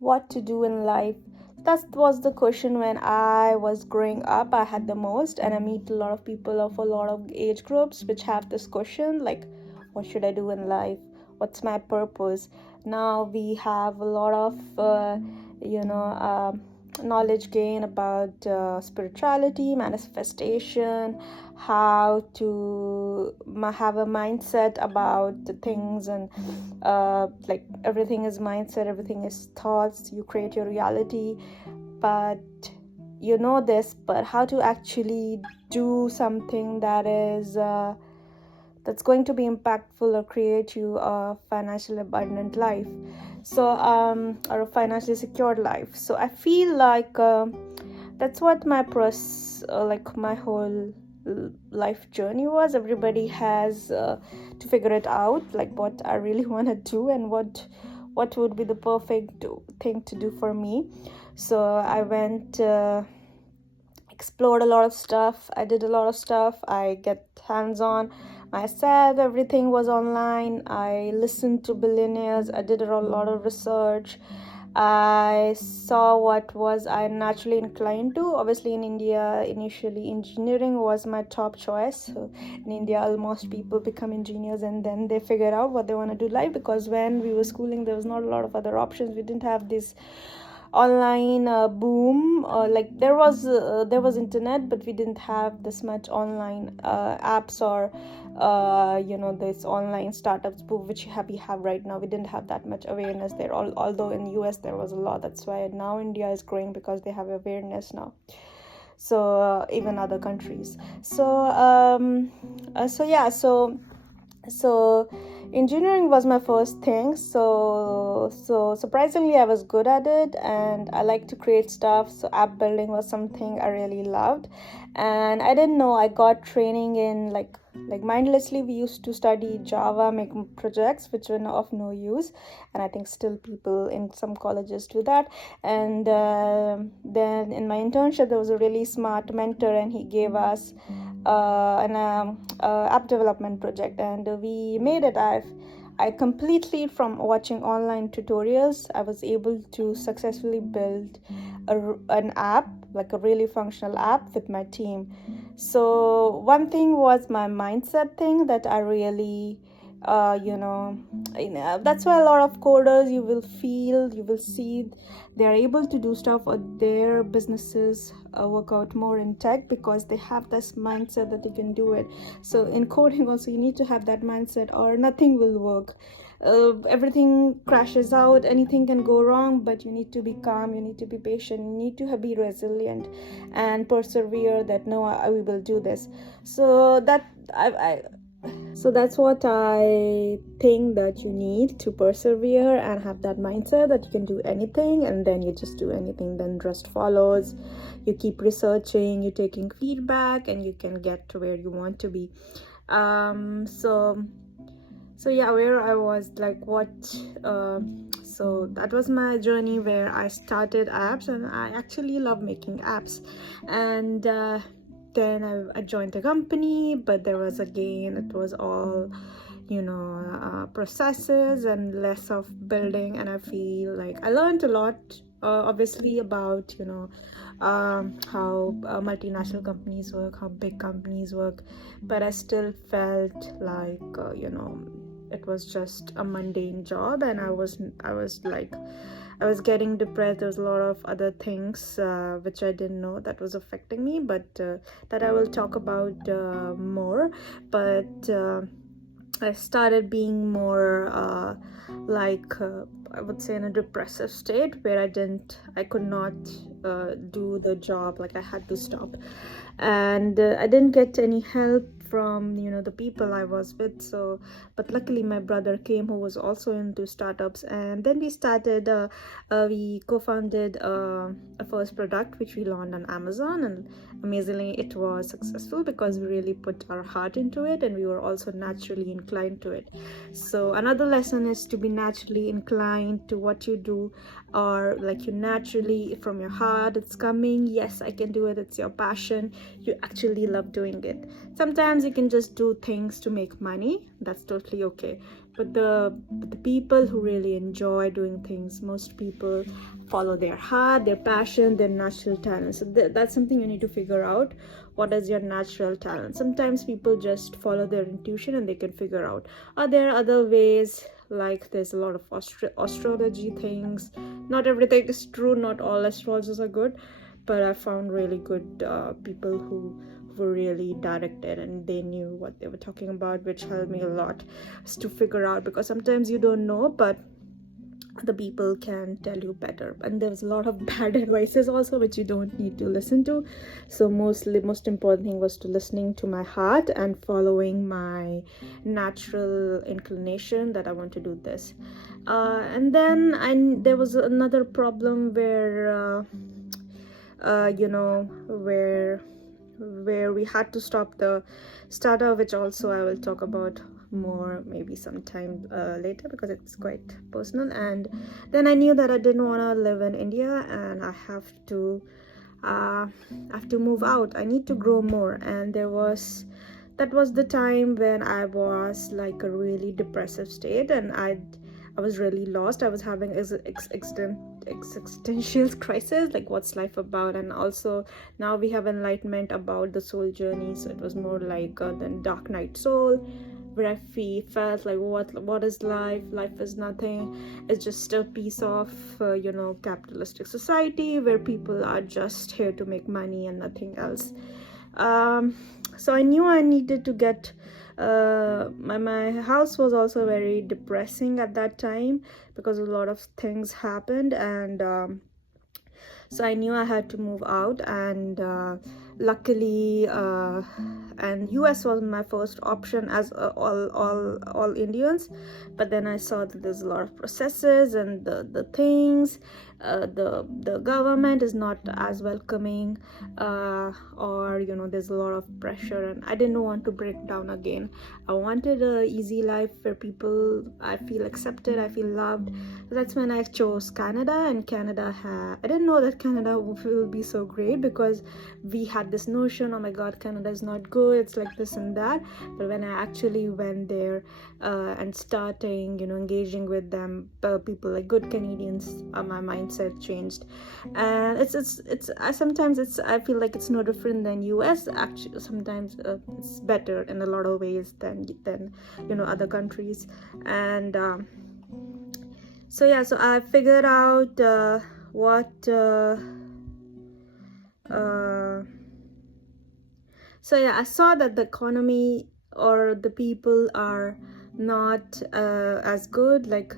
What to do in life? That was the question when I was growing up. I had the most, and I meet a lot of people of a lot of age groups which have this question like, what should I do in life? What's my purpose? Now we have a lot of, you know, knowledge gain about spirituality, manifestation, how to have a mindset about the things, and like everything is mindset, everything is thoughts, you create your reality. But you know this, but how to actually do something that is that's going to be impactful or create you a financially abundant life, or a financially secured life. So I feel like that's what my like my whole life journey was. Everybody has to figure it out, like what I really want to do and what would be the perfect thing to do for me. So I went explored a lot of stuff, I did a lot of stuff, I get hands on myself, everything was online, I listened to billionaires, I did a lot of research, I saw what was I naturally inclined to. Obviously, in India, initially engineering was my top choice. So in India, almost people become engineers and then they figure out what they want to do life. Because when we were schooling, there was not a lot of other options. We didn't have this online boom. Like there was internet, but we didn't have this much online apps or this online startups boom which we have right now. We didn't have that much awareness there, although in US there was a lot. That's why now India is growing, because they have awareness now. So even other countries. So engineering was my first thing. So surprisingly I was good at it, and I like to create stuff. So app building was something I really loved, and I didn't know, I got training in like mindlessly we used to study Java, make projects which were of no use, and I think still people in some colleges do that. And then in my internship there was a really smart mentor, and he gave us an app development project, and we made it. I completely, from watching online tutorials, I was able to successfully build an app, like a really functional app with my team. So one thing was my mindset thing that I really that's why a lot of coders, you will see they're able to do stuff, or their businesses work out more in tech, because they have this mindset that you can do it. So in coding also, you need to have that mindset or nothing will work. Everything crashes out, anything can go wrong, but you need to be calm, you need to be patient, you need to be resilient and persevere that no, we will do this. So that's what I think, that you need to persevere and have that mindset that you can do anything, and then you just do anything, then rest follows. You keep researching, you're taking feedback, and you can get to where you want to be. So yeah, where I was like what so that was my journey where I started apps, and I actually love making apps. And then I joined the company, but there was, again, it was all processes and less of building. And I feel like I learned a lot, obviously, about how multinational companies work, how big companies work, but I still felt like it was just a mundane job, and I was getting depressed. There was a lot of other things which I didn't know that was affecting me, but that I will talk about more. But I started being more I would say in a depressive state, where I could not do the job, like I had to stop. And I didn't get any help from the people I was with. So but luckily my brother came, who was also into startups, and then we co-founded a first product which we launched on Amazon. And amazingly it was successful, because we really put our heart into it, and we were also naturally inclined to it. So another lesson is to be naturally inclined to what you do, or like you naturally, from your heart, it's coming, yes, I can do it, it's your passion, you actually love doing it. Sometimes you can just do things to make money, that's totally okay, but the people who really enjoy doing things, most people follow their heart, their passion, their natural talent. So that's something you need to figure out. What is your natural talent? Sometimes people just follow their intuition and they can figure out. Are there other ways? Like there's a lot of astrology things. Not everything is true, not all astrologers are good, but I found really good people who were really directed and they knew what they were talking about, which helped me a lot to figure out, because sometimes you don't know, but the people can tell you better. And there's a lot of bad advices also which you don't need to listen to. So most important thing was to listening to my heart and following my natural inclination that I want to do this. And then there was another problem where where we had to stop the startup, which also I will talk about more maybe sometime later, because it's quite personal. And then I knew that I didn't want to live in India and I have to move out. I need to grow more. And that was the time when I was like a really depressive state, and I was really lost. I was having existential crisis, like what's life about. And also now we have enlightenment about the soul journey, so it was more like the Dark Night Soul, where I felt like what is life? Life is nothing. It's just a piece of capitalistic society where people are just here to make money and nothing else. So I knew I needed to get my house was also very depressing at that time because a lot of things happened. And so I knew I had to move out. And luckily and US was my first option, as all Indians. But then I saw that there's a lot of processes and the things, the government is not as welcoming, or there's a lot of pressure, and I didn't want to break down again. I wanted a easy life where I feel accepted, I feel loved. That's when I chose Canada. And I didn't know that Canada will be so great, because we had this notion, oh my god, Canada is not good, it's like this and that. But when I actually went there and starting engaging with them, people like good Canadians, my mindset changed. And I feel like it's no different than US. Actually sometimes it's better in a lot of ways than other countries. And so I figured out I saw that the economy or the people are not as good. Like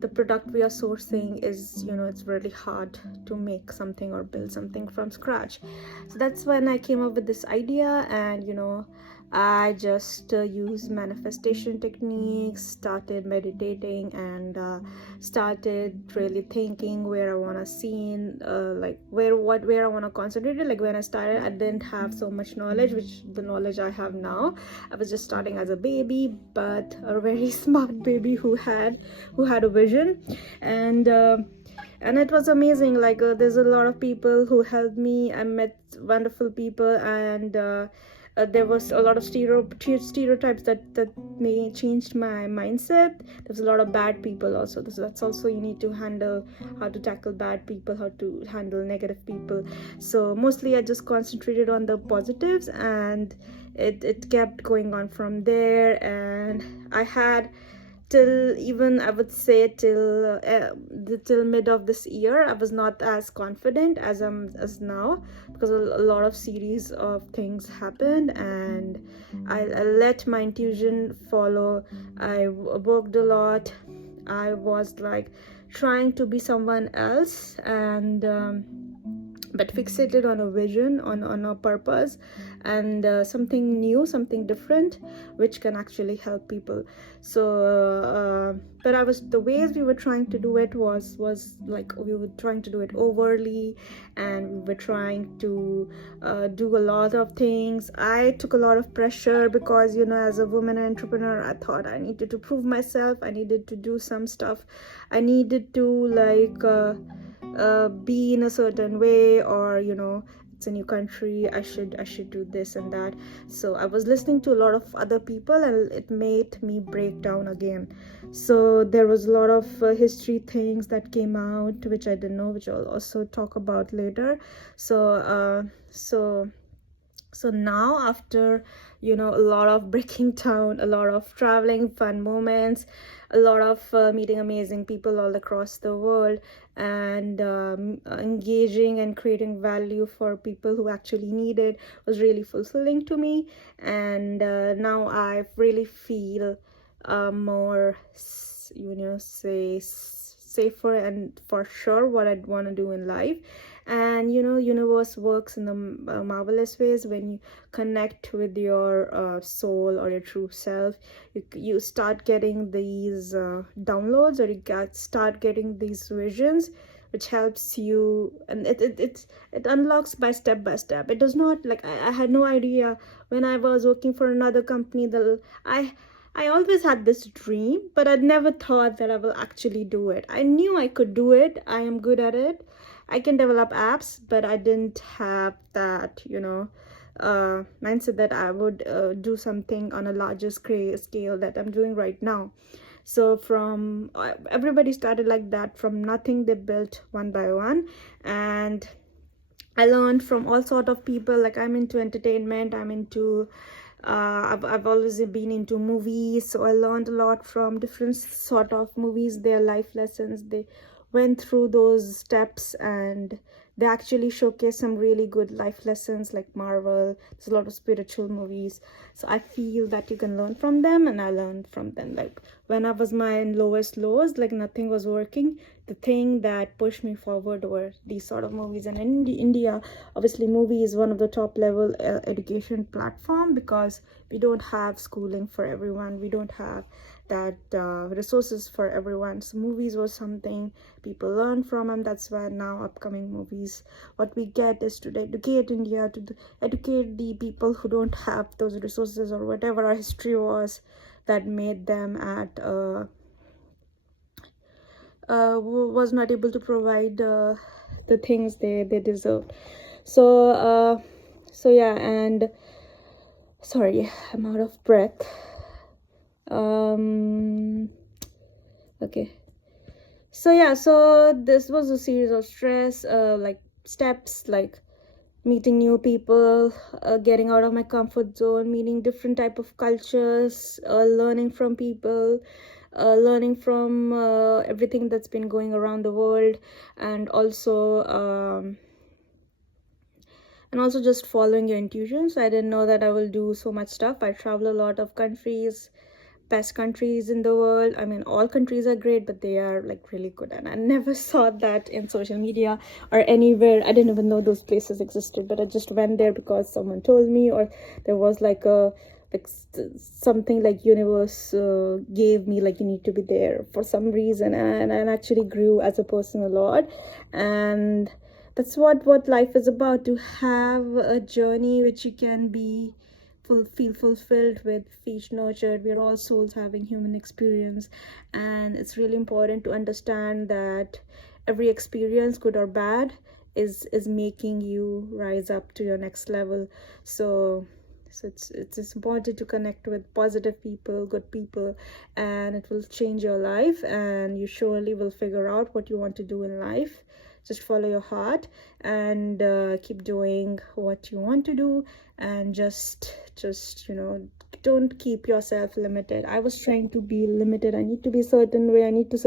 the product we are sourcing is it's really hard to make something or build something from scratch. So that's when I came up with this idea. And I just used manifestation techniques, started meditating, and started really thinking where I want to see in, like where I want to concentrate it. Like when I started, I didn't have so much knowledge, which the knowledge I have now. I was just starting as a baby, but a very smart baby who had a vision. And it was amazing. Like there's a lot of people who helped me. I met wonderful people. And there was a lot of stereotypes that may changed my mindset. There's a lot of bad people also. That's also, you need to handle how to tackle bad people, how to handle negative people. So mostly I just concentrated on the positives, and it kept going on from there. And I had till mid of this year, I was not as confident as now, because a lot of series of things happened, and I let my intuition follow. I worked a lot. I was like trying to be someone else, and but fixated on a vision, on a purpose, and something new, something different, which can actually help people. So but the ways we were trying to do it was like we were trying to do it overly, and we were trying to do a lot of things. I took a lot of pressure because as a woman entrepreneur, I thought I needed to prove myself, I needed to do some stuff, I needed to like be in a certain way, or it's a new country, I should do this and that. So I was listening to a lot of other people, and it made me break down again. So there was a lot of history things that came out which I didn't know, which I'll also talk about later. So now, after a lot of breaking down, a lot of traveling, fun moments, a lot of meeting amazing people all across the world, and engaging and creating value for people who actually need it, was really fulfilling to me. And now I really feel more safer and for sure what I'd want to do in life. And universe works in the marvelous ways. When you connect with your soul or your true self, you start getting these downloads, or start getting these visions, which helps you, and it unlocks by step. It does not, like, I had no idea when I was working for another company that I always had this dream, but I'd never thought that I will actually do it. I knew I could do it. I am good at it. I can develop apps, but I didn't have that, mindset that I would do something on a larger scale that I'm doing right now. So from everybody started like that. From nothing, they built one by one. And I learned from all sort of people. Like, I'm into entertainment, I'm into I've always been into movies, so I learned a lot from different sort of movies, their life lessons. They went through those steps, and they actually showcase some really good life lessons. Like Marvel, there's a lot of spiritual movies, so I feel that you can learn from them, and I learned from them. Like, when I was my lowest lows, like nothing was working, the thing that pushed me forward were these sort of movies. And in India, obviously movie is one of the top level education platform, because we don't have schooling for everyone, we don't have that resources for everyone. So movies was something people learn from, and that's why now upcoming movies, what we get is to educate India, to educate the people who don't have those resources, or whatever our history was that made them at was not able to provide the things they deserved. So yeah. And sorry, I'm out of breath. Okay, so yeah, so this was a series of stress, like steps, like meeting new people, getting out of my comfort zone, meeting different type of cultures, learning from people, learning from everything that's been going around the world, and also just following your intuition. So I didn't know that I will do so much stuff. I travel a lot of countries, best countries in the world. I mean, all countries are great, but they are like really good, and I never saw that in social media or anywhere. I didn't even know those places existed, but I just went there because someone told me, or there was like something like universe gave me, like, you need to be there for some reason. And actually grew as a person a lot. And that's what life is about, to have a journey which you can feel fulfilled with, feel nurtured. We are all souls having human experience, and it's really important to understand that every experience, good or bad, is making you rise up to your next level. So it's important to connect with positive people, good people, and it will change your life, and you surely will figure out what you want to do in life. Just follow your heart, and keep doing what you want to do, and just don't keep yourself limited. I was trying to be limited. I need to be a certain way, I need to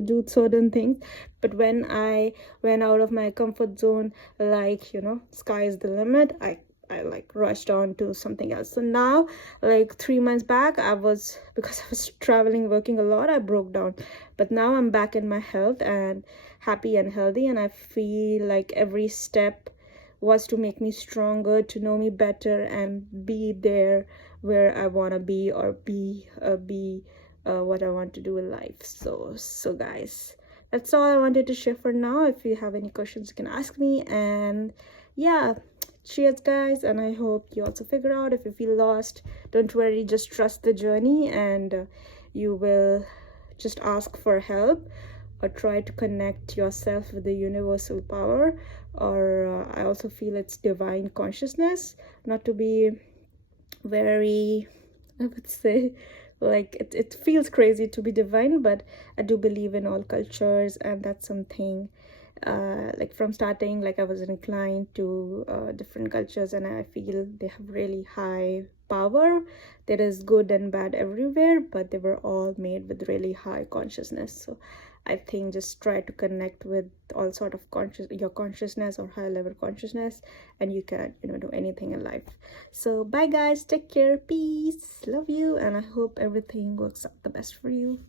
do certain things. But when I went out of my comfort zone, like, sky is the limit, I like rushed on to something else. So now, like 3 months back, because I was traveling, working a lot, I broke down. But now I'm back in my health and happy and healthy, and I feel like every step was to make me stronger, to know me better, and be there where I want to be, or be what I want to do in life. So guys, that's all I wanted to share for now. If you have any questions, you can ask me. And yeah, cheers guys, and I hope you also figure out. If you feel lost, don't worry, just trust the journey, and you will just ask for help. or try to connect yourself with the universal power, or I also feel it's divine consciousness. Not to be very, I would say, like it feels crazy to be divine, but I do believe in all cultures, and that's something like from starting, like I was inclined to different cultures, and I feel they have really high power. There is good and bad everywhere, but they were all made with really high consciousness. So I think just try to connect with all sort of your consciousness or higher level consciousness, and you can, do anything in life. So bye guys, take care, peace, love you, and I hope everything works out the best for you.